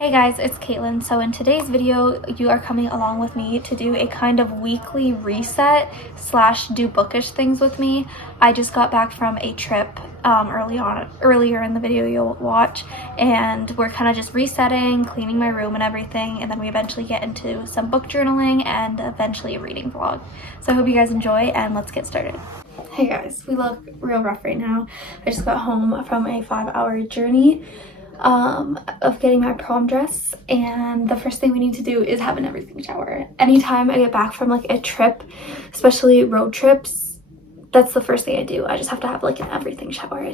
Hey guys, it's Caitlin. So in today's video, you are coming along with me to do a kind of weekly reset slash do bookish things with me. I just got back from a trip earlier in the video you'll watch, and we're kind of just resetting, cleaning my room and everything, and then we eventually get into some book journaling and eventually a reading vlog. So I hope you guys enjoy, and let's get started. Hey guys, we look real rough right now. I just got home from a 5-hour journey of getting my prom dress, and the first thing we need to do is have an everything shower. Anytime I get back from like a trip, especially road trips, that's the first thing I do. I just have to have like an everything shower.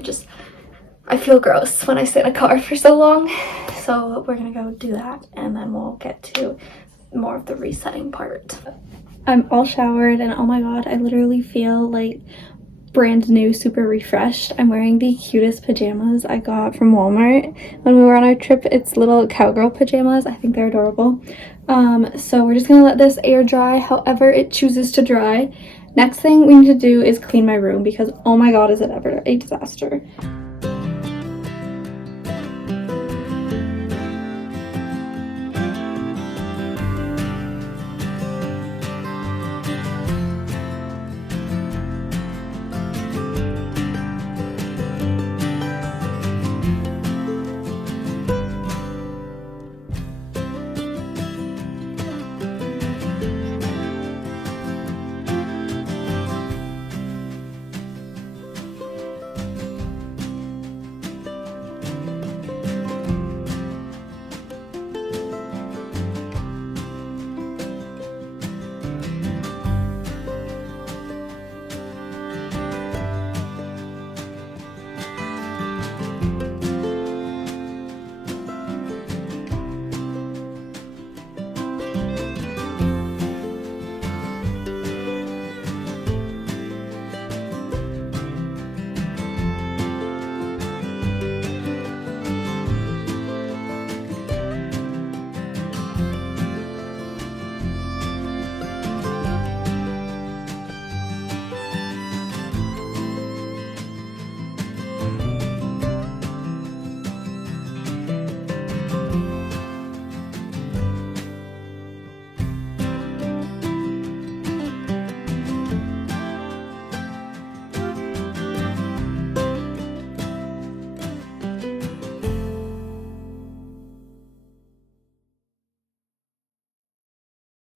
I feel gross when I sit in a car for so long. So we're gonna go do that, and then we'll get to more of the resetting part. I'm all showered, and oh my god, I literally feel like brand new, super refreshed. I'm wearing the cutest pajamas I got from Walmart when we were on our trip. It's little cowgirl pajamas. I think they're adorable. So we're just gonna let this air dry however it chooses to dry. Next thing we need to do is clean my room, because oh my god, is it ever a disaster.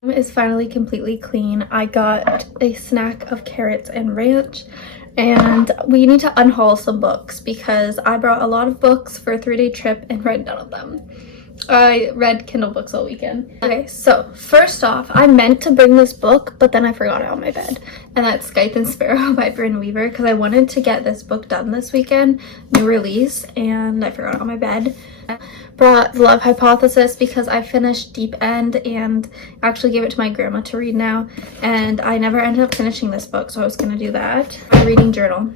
Is finally completely clean. I got a snack of carrots and ranch, and we need to unhaul some books because I brought a lot of books for a 3-day trip and read none of them. I read Kindle books all weekend. Okay, so first off, I meant to bring this book, but then I forgot it on my bed, and that's Scythe and Sparrow by Bryn Weaver, because I wanted to get this book done this weekend, new release, and I forgot it on my bed. Brought The Love Hypothesis because I finished Deep End and actually gave it to my grandma to read now, and I never ended up finishing this book, so I was gonna do that. My reading journal.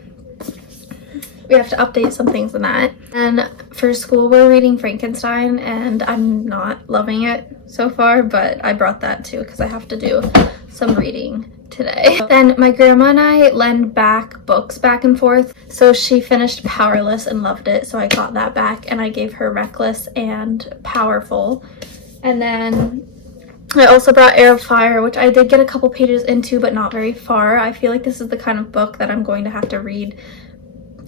We have to update some things in that. And for school, we're reading Frankenstein, and I'm not loving it so far, but I brought that too because I have to do some reading today. Then my grandma and I lend back books back and forth. So she finished Powerless and loved it, so I got that back, and I gave her Reckless and Powerful. And then I also brought Air of Fire, which I did get a couple pages into, but not very far. I feel like this is the kind of book that I'm going to have to read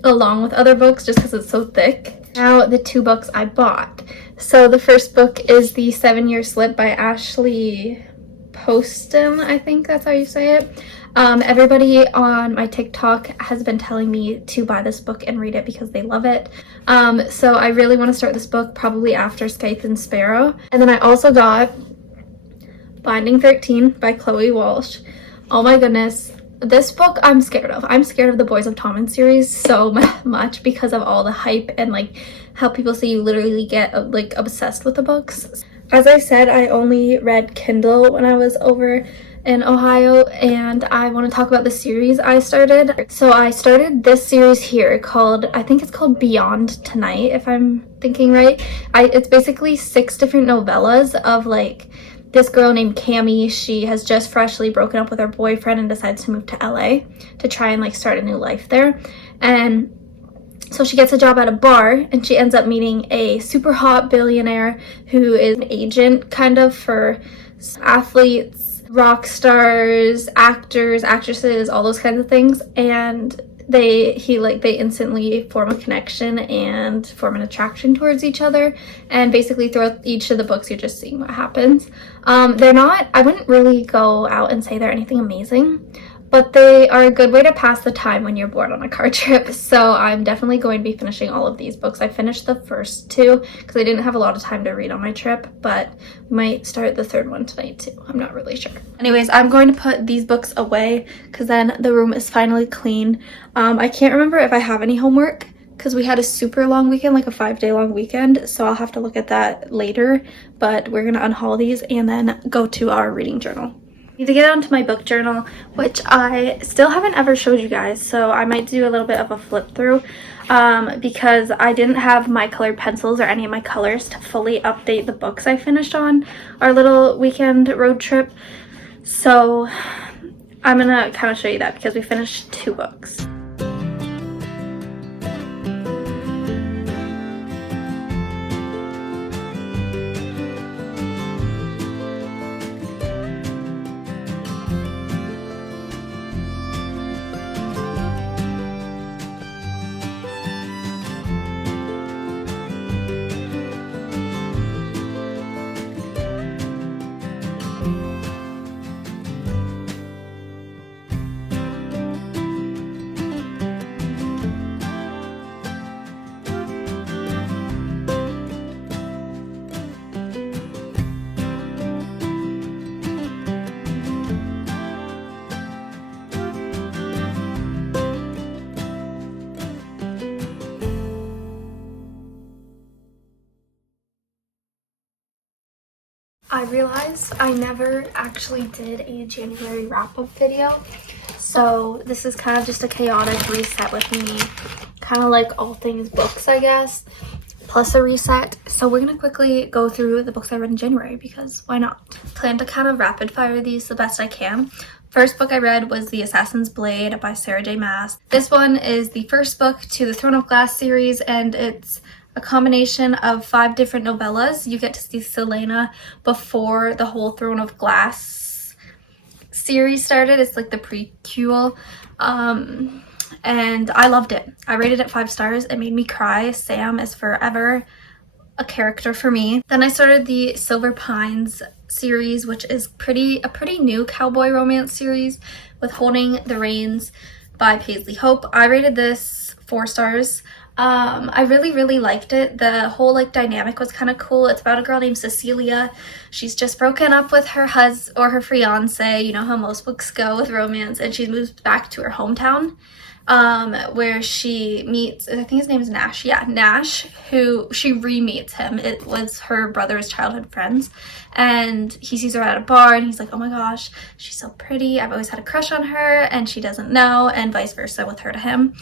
along with other books just because it's so thick. Now the 2 books I bought. So the first book is The 7-Year Slip by Ashley Poston, I think that's how you say it. Everybody on my TikTok has been telling me to buy this book and read it because they love it. So I really want to start this book probably after Scythe and Sparrow. And then I also got Binding 13 by Chloe Walsh. Oh my goodness. This book I'm scared of. I'm scared of the Boys of Tommen series so much because of all the hype and like how people say you literally get like obsessed with the books. As I said, I only read Kindle when I was over in Ohio, and I want to talk about the series I started. So I started this series here called, I think it's called Beyond Tonight, if I'm thinking right. It's basically 6 different novellas of like this girl named Cammie. She has just freshly broken up with her boyfriend and decides to move to LA to try and like start a new life there. And So she gets a job at a bar, and she ends up meeting a super hot billionaire who is an agent kind of for athletes, rock stars, actors, actresses, all those kinds of things. And they instantly form a connection and form an attraction towards each other. And basically throughout each of the books, you're just seeing what happens. They're not, I wouldn't really go out and say they're anything amazing, but they are a good way to pass the time when you're bored on a car trip. So I'm definitely going to be finishing all of these books. I finished the first two because I didn't have a lot of time to read on my trip, but we might start the third one tonight too. I'm not really sure. Anyways, I'm going to put these books away because then the room is finally clean. I can't remember if I have any homework because we had a super long weekend, like a 5-day long weekend, so I'll have to look at that later. But we're gonna unhaul these and then go to our reading journal. I need to get onto my book journal, which I still haven't ever showed you guys, so I might do a little bit of a flip through because I didn't have my colored pencils or any of my colors to fully update the books I finished on our little weekend road trip. So I'm gonna kind of show you that because we finished 2 books. I realized I never actually did a January wrap-up video, so this is kind of just a chaotic reset with me, kind of like all things books, I guess, plus a reset. So we're gonna quickly go through the books I read in January because why not? Plan to kind of rapid fire these the best I can. First book I read was The Assassin's Blade by Sarah J. Maas. This one is the first book to the Throne of Glass series, and it's a combination of 5 different novellas. You get to see Selena before the whole Throne of Glass series started. It's like the prequel. And I loved it. I rated it 5 stars. It made me cry. Sam is forever a character for me. Then I started the Silver Pines series, which is a pretty new cowboy romance series with Holding the Reins by Paisley Hope. I rated this 4 stars. I really liked it. The whole like dynamic was kind of cool. It's about a girl named Cecilia. She's just broken up with her husband or her fiance, you know how most books go with romance, and she moves back to her hometown, where she meets, I think his name is Nash. Yeah, Nash, who she re-meets him. It was her brother's childhood friends, and he sees her at a bar and he's like, oh my gosh, she's so pretty. I've always had a crush on her, and she doesn't know, and vice versa with her to him.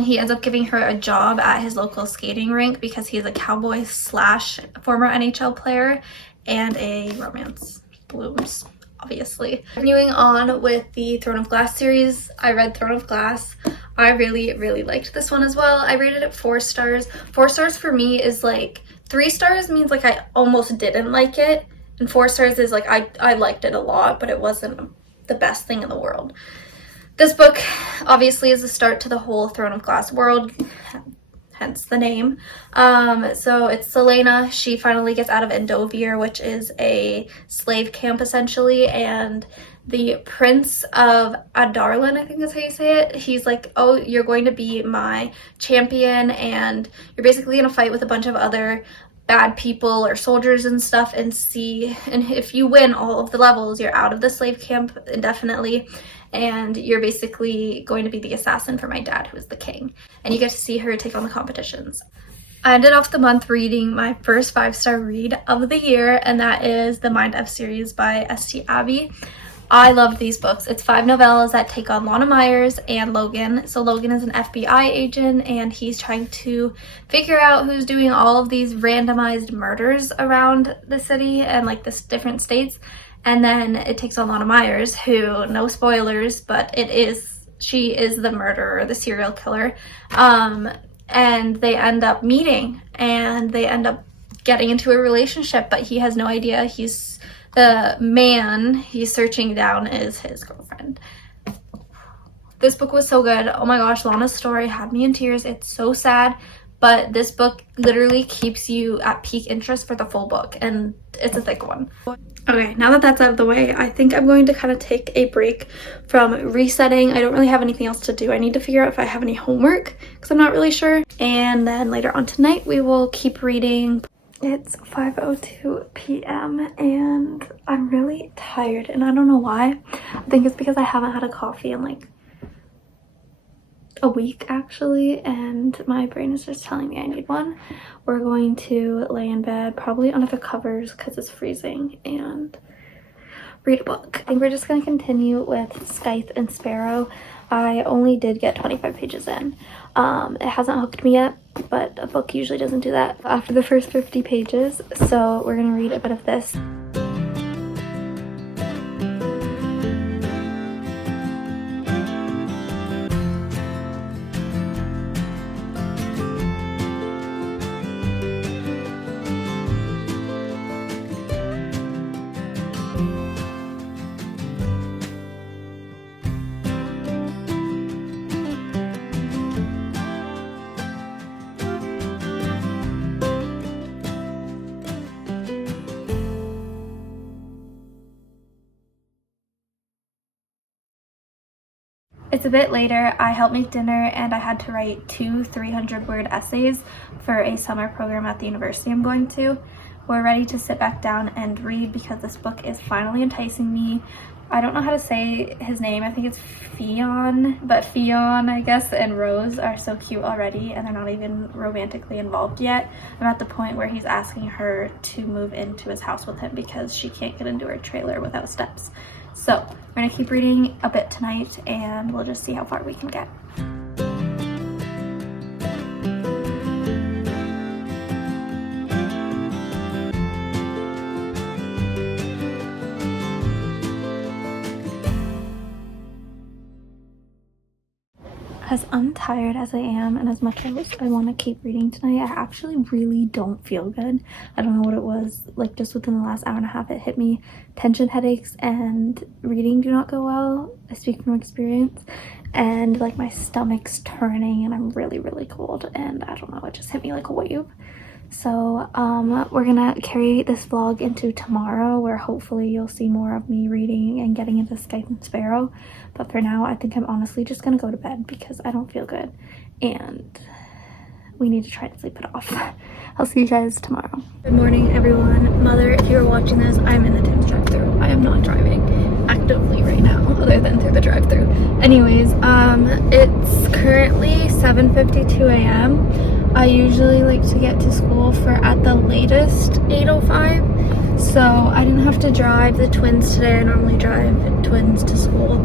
He ends up giving her a job at his local skating rink because he's a cowboy slash former NHL player, and a romance blooms, obviously. Continuing on with the Throne of Glass series, I read Throne of Glass. I really liked this one as well. I rated it 4 stars. 4 stars for me is like, 3 stars means like I almost didn't like it, and 4 stars is like I liked it a lot, but it wasn't the best thing in the world. This book obviously is the start to the whole Throne of Glass world, hence the name. So it's Selena. She finally gets out of Endovir, which is a slave camp essentially, and the Prince of Adarlan, I think that's how you say it, he's like, oh, you're going to be my champion, and you're basically gonna fight with a bunch of other bad people or soldiers and stuff, and if you win all of the levels, you're out of the slave camp indefinitely, and you're basically going to be the assassin for my dad, who is the king, and you get to see her take on the competitions. I ended off the month reading my first 5-star read of the year, and that is the Mind F series by St. Abbey. I loved these books. It's 5 novellas that take on Lana Myers and Logan. So Logan is an FBI agent, and he's trying to figure out who's doing all of these randomized murders around the city and like this different states. And then it takes on Lana Myers, who, no spoilers, but she is the murderer, the serial killer. and they end up meeting and they end up getting into a relationship, but he has no idea the man he's searching down is his girlfriend. This book was so good. Oh my gosh, Lana's story had me in tears. It's so sad, but this book literally keeps you at peak interest for the full book, and it's a thick one. Okay, now that that's out of the way, I think I'm going to kind of take a break from resetting. I don't really have anything else to do. I need to figure out if I have any homework because I'm not really sure. And then later on tonight, we will keep reading. It's 5:02 p.m. and I'm really tired, and I don't know why. I think it's because I haven't had a coffee in like a week actually, and my brain is just telling me I need one. We're going to lay in bed, probably under the covers because it's freezing, and read a book. I think we're just going to continue with Scythe and Sparrow. I only did get 25 pages in. It hasn't hooked me yet, but a book usually doesn't do that after the first 50 pages. So we're going to read a bit of this. It's a bit later. I helped make dinner and I had to write 2 300-word essays for a summer program at the university I'm going to. We're ready to sit back down and read because this book is finally enticing me. I don't know how to say his name. I think it's Fionn, but Fionn, I guess, and Rose are so cute already, and they're not even romantically involved yet. I'm at the point where he's asking her to move into his house with him because she can't get into her trailer without steps. So we're gonna keep reading a bit tonight and we'll just see how far we can get. As untired as I am and as much as I want to keep reading tonight, I actually really don't feel good. I don't know what it was, like just within the last hour and a half it hit me. Tension headaches and reading do not go well. I speak from experience, and like my stomach's turning and I'm really cold, and I don't know, it just hit me like a wave. So we're gonna carry this vlog into tomorrow, where hopefully you'll see more of me reading and getting into Scythe and Sparrow. But for now, I think I'm honestly just gonna go to bed because I don't feel good and we need to try to sleep it off. I'll see you guys tomorrow. Good morning, everyone. Mother, if you're watching this, I'm in the Tim's drive-thru. I am not driving actively right now, other than through the drive-thru. Anyways, it's currently 7:52 a.m. I usually like to get to school for at the latest 8:05, so I didn't have to drive the twins today. I normally drive twins to school.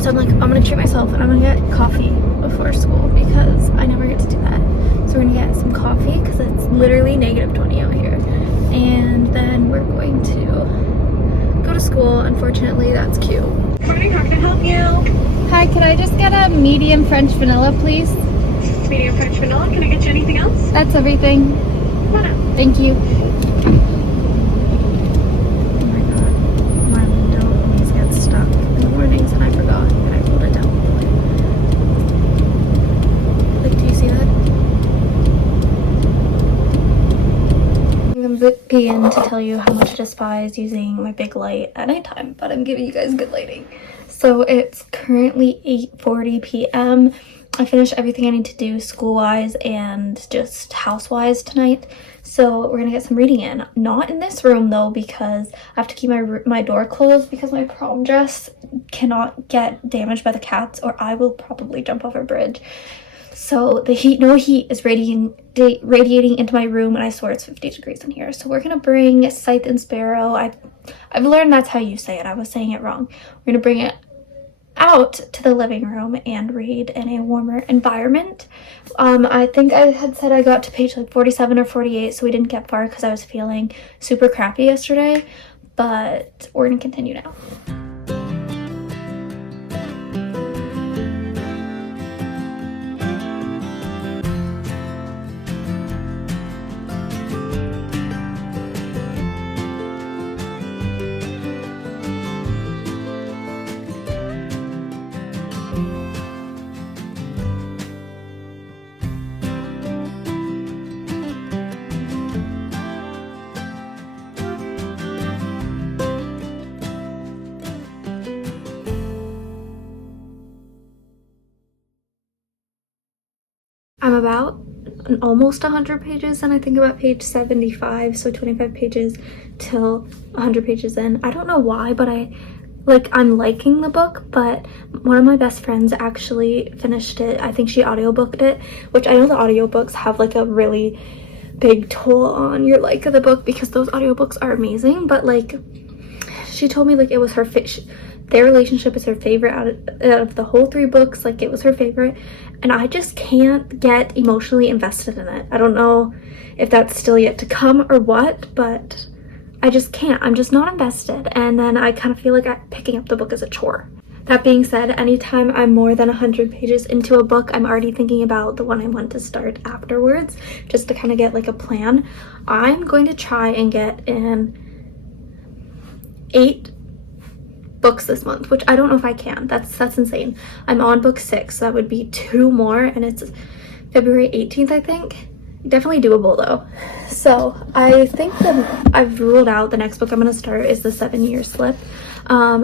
So I'm like, I'm gonna treat myself and I'm gonna get coffee before school because I never get to do that. So we're gonna get some coffee because it's literally -20 out here, and then we're going to go to school. Unfortunately, that's cute. Good morning, how can I help you? Hi, could I just get a medium French vanilla, please? Medium French vanilla. Can I get you anything else? That's everything. Come on up. Thank you. Oh my god, my window always gets stuck in the mornings and I forgot and I rolled it down all the way. Like, do you see that? I'm begin to tell you how much I despise using my big light at nighttime, but I'm giving you guys good lighting. So it's currently 8:40 p.m. I finished everything I need to do school-wise and just house-wise tonight. So we're gonna get some reading in. Not in this room though, because I have to keep my door closed because my prom dress cannot get damaged by the cats or I will probably jump off a bridge. So the heat, no heat is radiating into my room, and I swear it's 50 degrees in here. So we're gonna bring Scythe and Sparrow. I've learned that's how you say it. I was saying it wrong. We're gonna bring it out to the living room and read in a warmer environment. I think I had said I got to page like 47 or 48, so we didn't get far because I was feeling super crappy yesterday, but we're gonna continue now. I'm about almost 100 pages and I think about page 75, so 25 pages till 100 pages in. I don't know why, but I'm liking the book, but one of my best friends actually finished it. I think she audiobooked it, which I know the audiobooks have like a really big toll on your like of the book because those audiobooks are amazing, but like she told me like it was her their relationship is her favorite out of the whole 3 books. Like it was her favorite, and I just can't get emotionally invested in it. I don't know if that's still yet to come or what, but I just can't. I'm just not invested, and then I kind of feel like picking up the book is a chore. That being said, anytime I'm more than 100 pages into a book, I'm already thinking about the one I want to start afterwards, just to kind of get like a plan. I'm going to try and get in 8 books this month, which I don't know if I can. That's insane. I'm on book 6, so that would be 2 more, and it's February 18th, I think. Definitely doable though. So I think that I've ruled out the next book I'm going to start is The 7-Year Slip.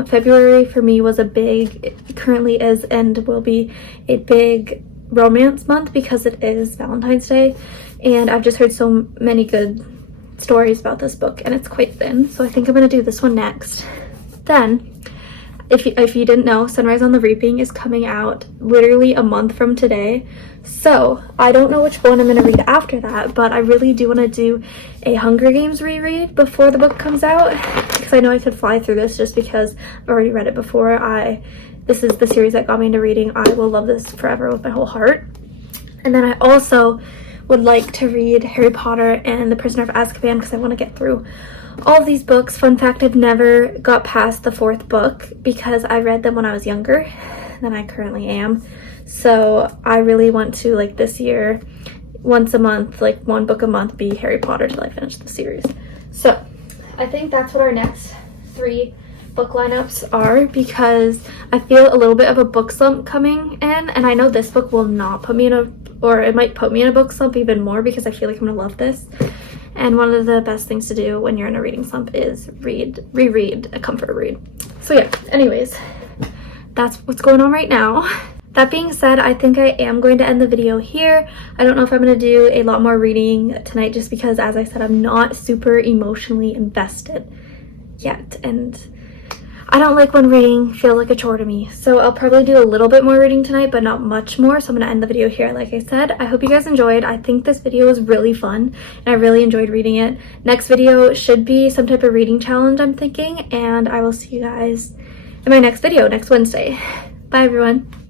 February for me was it currently is and will be a big romance month because it is Valentine's Day, and I've just heard so many good stories about this book, and it's quite thin, so I think I'm going to do this one next. Then, if you didn't know, Sunrise on the Reaping is coming out literally a month from today. So I don't know which one I'm going to read after that, but I really do want to do a Hunger Games reread before the book comes out, because I know I could fly through this just because I've already read it before. This is the series that got me into reading. I will love this forever with my whole heart. And then I also would like to read Harry Potter and The Prisoner of Azkaban because I want to get through all of these books. Fun fact, I've never got past the 4th book because I read them when I was younger than I currently am. So I really want to, like this year, once a month, like 1 book a month, be Harry Potter till I finish the series. So I think that's what our next 3 book lineups are, because I feel a little bit of a book slump coming in, and I know this book will not put me or it might put me in a book slump even more because I feel like I'm gonna love this. And one of the best things to do when you're in a reading slump is reread a comfort read. So yeah, anyways, that's what's going on right now. That being said, I think I am going to end the video here. I don't know if I'm going to do a lot more reading tonight just because, as I said, I'm not super emotionally invested yet. And I don't like when reading feels like a chore to me. So I'll probably do a little bit more reading tonight, but not much more. So I'm going to end the video here. Like I said, I hope you guys enjoyed. I think this video was really fun and I really enjoyed reading it. Next video should be some type of reading challenge, I'm thinking. And I will see you guys in my next video next Wednesday. Bye, everyone.